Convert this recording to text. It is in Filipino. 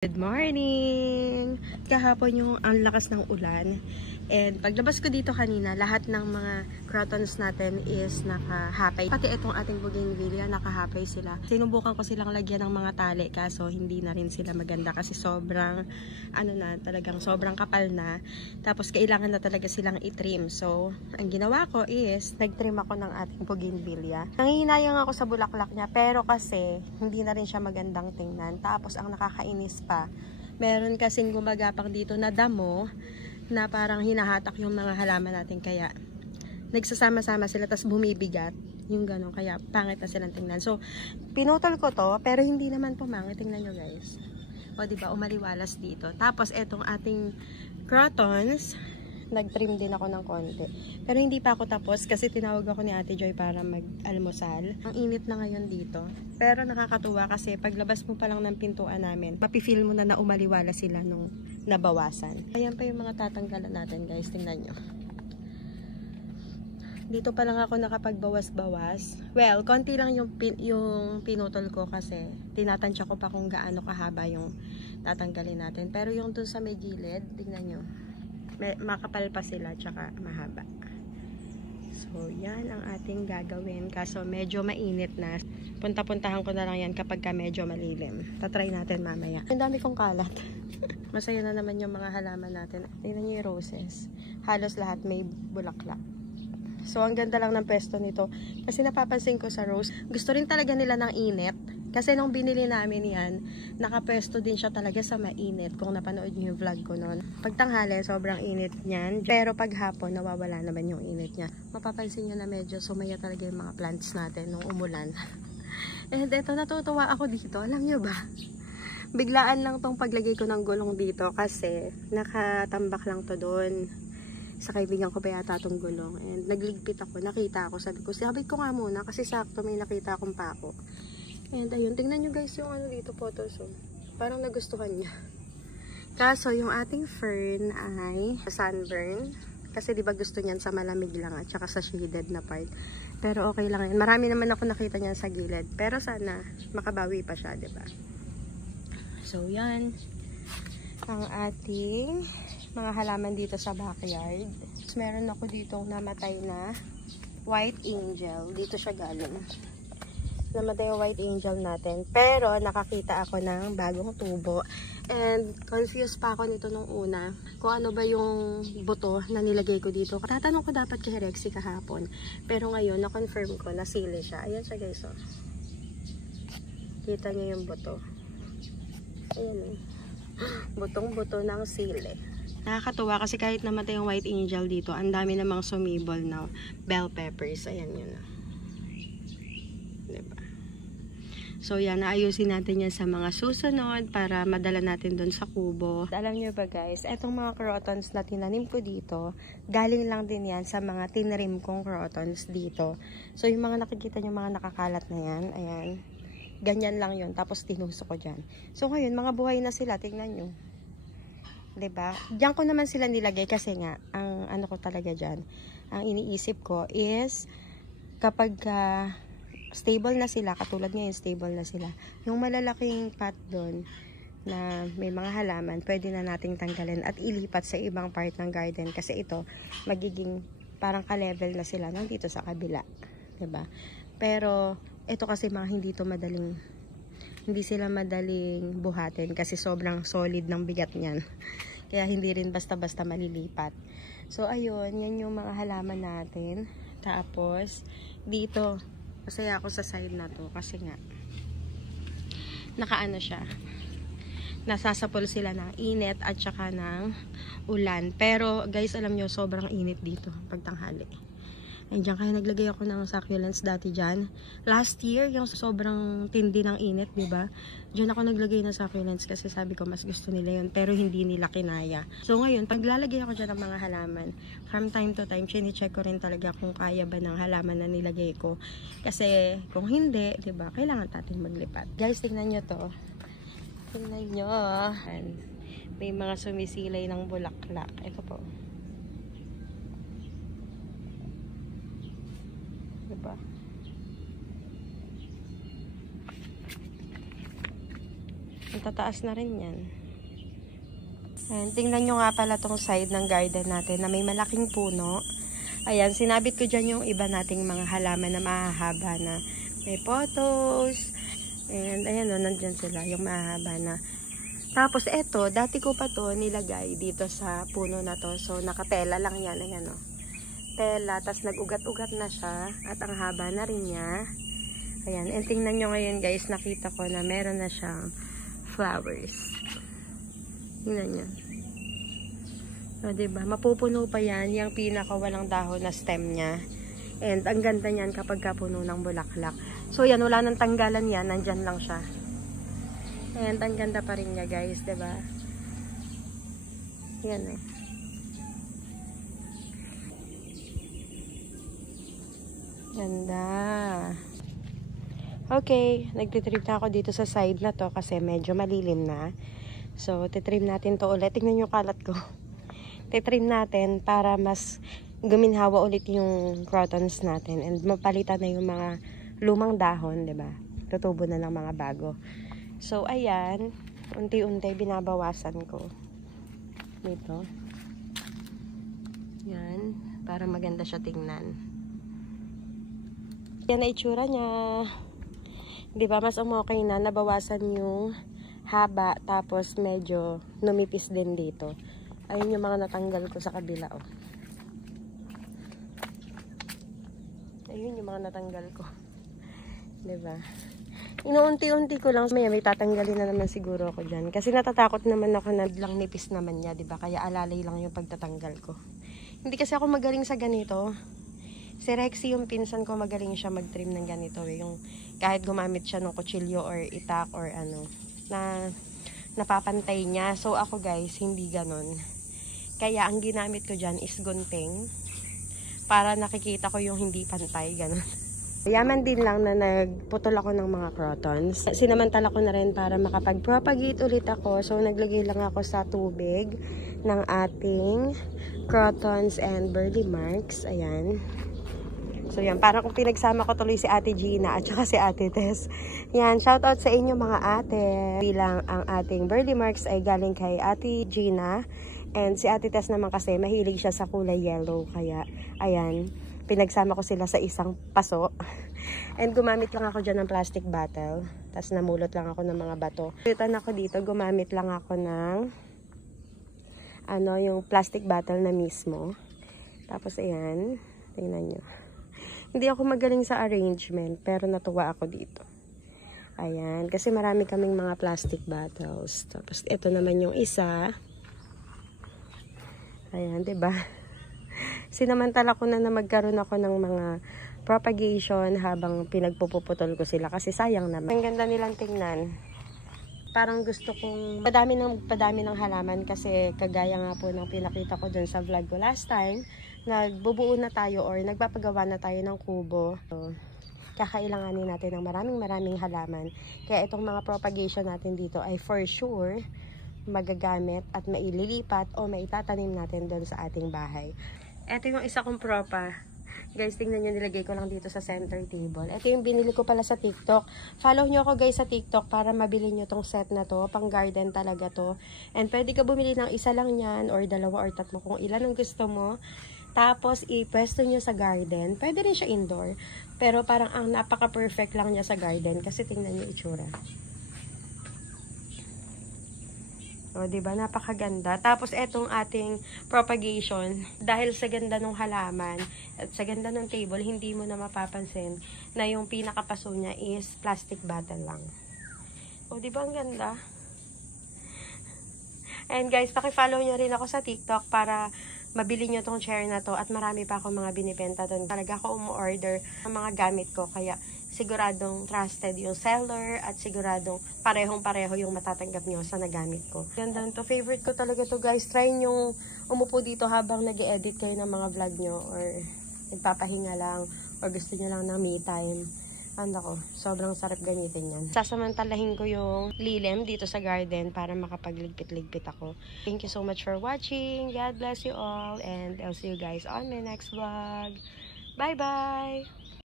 Good morning! Kahapon yung ang lakas ng ulan. And paglabas ko dito kanina, lahat ng mga crotons natin is nakahapay. Pati itong ating bougainvillea, nakahapay sila. Sinubukan ko silang lagyan ng mga tali, kaso hindi na rin sila maganda kasi sobrang, talagang sobrang kapal na. Tapos kailangan na talaga silang itrim. So, ang ginawa ko is, nagtrim ako ng ating bougainvillea. Nangihinayang ako sa bulaklak niya, pero kasi hindi na rin siya magandang tingnan. Tapos, ang nakakainis pa, meron kasing gumagapang dito na damo na parang hinahatak yung mga halaman natin, kaya nagsasama-sama sila tas bumibigat yung gano'n, kaya pangit na silang tingnan. So pinutol ko to, pero hindi naman pumangit. Tingnan nyo guys, o diba, umaliwalas dito. Tapos etong ating crotons, nag-trim din ako ng konti, pero hindi pa ako tapos kasi tinawag ako ni Ate Joy para mag-almusal. Ang init na ngayon dito, pero nakakatuwa kasi paglabas mo pa lang ng pintuan namin, mapifeel mo na umaliwala sila nung nabawasan. Ayan pa yung mga tatanggalan natin guys, tingnan nyo. Dito pa lang ako nakapagbawas-bawas. Well, konti lang yung pinutol ko kasi tinatansya ko pa kung gaano kahaba yung tatanggalin natin. Pero yung dun sa may gilid, tingnan nyo, makapal pa sila tsaka mahaba. So yan ang ating gagawin, kaso medyo mainit na. Punta-puntahan ko na lang yan kapag medyo malilim. Tatry natin mamaya. Ang dami kong kalat. Masaya na naman yung mga halaman natin. Tingnan nyo yung roses, halos lahat may bulaklak. So ang ganda lang ng pwesto nito kasi napapansin ko sa rose, gusto rin talaga nila ng init. Kasi nung binili namin yan, nakapwesto din siya talaga sa mainit. Kung napanood niyo yung vlog ko noon. Pag tanghali, sobrang init niyan. Pero pag hapon, nawawala naman yung init niya. Mapapansin niyo na medyo sumaya talaga yung mga plants natin nung umulan. And eto, natutuwa ako dito. Alam niyo ba? Biglaan lang tong paglagay ko ng gulong dito kasi nakatambak lang to doon. Sa kaibigan ko pa yata itong gulong. And nagligpit ako, nakita ako. Sabi ko nga muna kasi sakto may nakita akong pako. And ayun, tingnan nyo guys yung dito photos. So, parang nagustuhan niya. Kaso yung ating fern ay sunburn. Kasi diba gusto niyan sa malamig lang at saka sa shaded na part. Pero okay lang yan. Marami naman ako nakita niyan sa gilid. Pero sana makabawi pa siya, diba? So yan ang ating mga halaman dito sa backyard. Meron ako ditong namatay na white angel. Dito siya galing. Namatay yung white angel natin. Pero nakakita ako ng bagong tubo. And confused pa ako nito nung una. Kung ano ba yung buto na nilagay ko dito. Tatanong ko dapat kay Rexy kahapon. Pero ngayon, na-confirm ko na sili siya. Ayan siya guys. Oh. Kita niyo yung buto. Ayan. Butong-buto ng sili. Nakakatuwa kasi kahit namatay yung white angel dito, ang dami namang sumibol na bell peppers. Ayan yun. Diba? So yan, naayusin natin yan sa mga susunod para madala natin doon sa kubo. Alam nyo ba guys, etong mga crotons na tinanim ko dito, galing lang din yan sa mga tinrim kong crotons dito. So yung mga nakikita nyo, mga nakakalat na yan, ayan, ganyan lang yun, tapos tinusok ko dyan. So ngayon, mga buhay na sila, tingnan nyo. Diba? Diyan ko naman sila nilagay kasi nga, ang ano ko talaga dyan, ang iniisip ko is, kapag stable na sila, katulad ngayon stable na sila, yung malalaking pot doon na may mga halaman, pwede na nating tanggalin at ilipat sa ibang part ng garden kasi ito, magiging parang ka-level na sila nandito sa kabila, diba? Pero ito kasi mga hindi sila madaling buhatin kasi sobrang solid ng bigat niyan. Kaya hindi rin basta-basta malilipat. So ayun, yan yung mga halaman natin. Tapos dito, masaya ako sa side na to kasi nga nakaano siya, nasasapol sila ng init at saka ng ulan. Pero guys, alam nyo, sobrang init dito pag tanghali. Andiyan kaya naglagay ako ng succulents dati dyan. Last year, yung sobrang tindi ng init, diba? Diyan ako naglagay ng succulents kasi sabi ko mas gusto nila yun, pero hindi nila kinaya. So ngayon, paglalagay ako dyan ng mga halaman, from time to time, chine-check ko rin talaga kung kaya ba ng halaman na nilagay ko. Kasi kung hindi, diba, kailangan natin maglipat. Guys, tingnan nyo to. Tingnan nyo. May mga sumisilay ng bulaklak. Ito po. Diba? Matataas na rin yan. Ayan, tingnan nyo nga pala tong side ng garden natin na may malaking puno. Ayan, sinabit ko dyan yung iba nating mga halaman na mahahaba na may photos. And ayan o, nandyan sila, yung mahahaba na. Tapos eto, dati ko pa to nilagay dito sa puno na to. So, nakatela lang yan. Ayan o. Tela, tapos nag-ugat-ugat na siya. At ang haba na rin niya. Ayan, and tingnan nyo ngayon guys, nakita ko na meron na siyang flowers. Tingnan nyo. O, diba? Mapupuno pa yan, yung pinaka walang dahon na stem niya. And ang ganda niyan kapag kapuno ng bulaklak. So yan, wala nang tanggalan yan, nandyan lang siya. And ang ganda pa rin niya guys, diba? Yan o. Ganda. Okay, nagtitrim na ako dito sa side na to kasi medyo malilim na. So, titrim natin to ulit. Tingnan yung kalat ko. Titrim natin para mas guminhawa ulit yung crotons natin and mapalitan na yung mga lumang dahon, 'di ba? Tutubo na ng mga bago. So, ayan, unti-unti binabawasan ko. Dito. Yan, para maganda siya tingnan. Yan na itsura niya. 'Di ba? Mas okay na nabawasan yung haba, tapos medyo numipis din dito. Ayun yung mga natanggal ko sa kabila, oh. Ayun yung mga natanggal ko. 'Di ba? Inuunti-unti ko lang. May tatanggalin na naman siguro ako dyan. Kasi natatakot naman ako na lang nipis naman niya, 'di ba? Kaya alalay lang yung pagtatanggal ko. Hindi kasi ako magaling sa ganito. Si Rexy, yung pinsan ko, magaling siya mag-trim ng ganito, eh. Yung kahit gumamit siya ng kutsilyo or itak or ano, na napapantay niya. So ako guys, hindi ganon. Kaya ang ginamit ko dyan is gunting para nakikita ko yung hindi pantay, ganon. Yaman din lang na nagputol ako ng mga crotons. Sinamantala ko na rin para makapag-propagate ulit ako. So naglagay lang ako sa tubig ng ating crotons and burley marks. Ayan. So yan, parang kung pinagsama ko tuloy si Ate Gina at saka si Ate Tess. Yan, shoutout sa inyo mga ate. Bilang ang ating burley marks ay galing kay Ate Gina. And si Ate Tess naman kasi mahilig siya sa kulay yellow. Kaya, ayan, pinagsama ko sila sa isang paso. And gumamit lang ako dyan ng plastic bottle. Tapos namulot lang ako ng mga bato. Return ako dito, gumamit lang ako ng yung plastic bottle na mismo. Tapos ayan, tingnan nyo. Hindi ako magaling sa arrangement, pero natuwa ako dito. Ayan, kasi marami kaming mga plastic bottles. Tapos ito naman yung isa. Ayan, 'di ba? Sinamantala ko na magkaroon ako ng mga propagation habang pinagpuputol ko sila kasi sayang naman. Ang ganda nilang tingnan. Parang gusto kong padami ng halaman kasi kagaya nga po ng pinakita ko dun sa vlog ko last time, nagbubuo na tayo or nagpapagawa na tayo ng kubo. So, kakailanganin natin ng maraming halaman. Kaya itong mga propagation natin dito ay for sure magagamit at maililipat o maitatanim natin doon sa ating bahay. Ito yung isa kong propa. Guys, tingnan nyo, nilagay ko lang dito sa center table. Ito yung binili ko pala sa TikTok. Follow nyo ako guys sa TikTok para mabili nyo tong set na to. Pang garden talaga to. And pwede ka bumili ng isa lang yan or dalawa or tatlo kung ilan ang gusto mo. Tapos, ipwesto nyo sa garden. Pwede rin siya indoor. Pero parang ang napaka-perfect lang niya sa garden. Kasi tingnan nyo itsura. O, diba? Napakaganda. Tapos, etong ating propagation, dahil sa ganda ng halaman at sa ganda ng table, hindi mo na mapapansin na yung pinakapaso niya is plastic bottle lang. O, diba? Ang ganda. And guys, paki-follow nyo rin ako sa TikTok para mabili nyo tong chair na to at marami pa akong mga binibenta doon. Talaga ako umu-order ng mga gamit ko. Kaya siguradong trusted yung seller at siguradong parehong-pareho yung matatanggap nyo sa nagamit ko. Ganda to. Favorite ko talaga to guys. Try nyo umupo dito habang nag-edit kayo ng mga vlog nyo or nagpapahinga lang or gusto nyo lang ng me time. Ano ko, sobrang sarap gamitin yan. Sasamantalahin ko yung lilim dito sa garden para makapagligpit-ligpit ako. Thank you so much for watching. God bless you all and I'll see you guys on my next vlog. Bye-bye!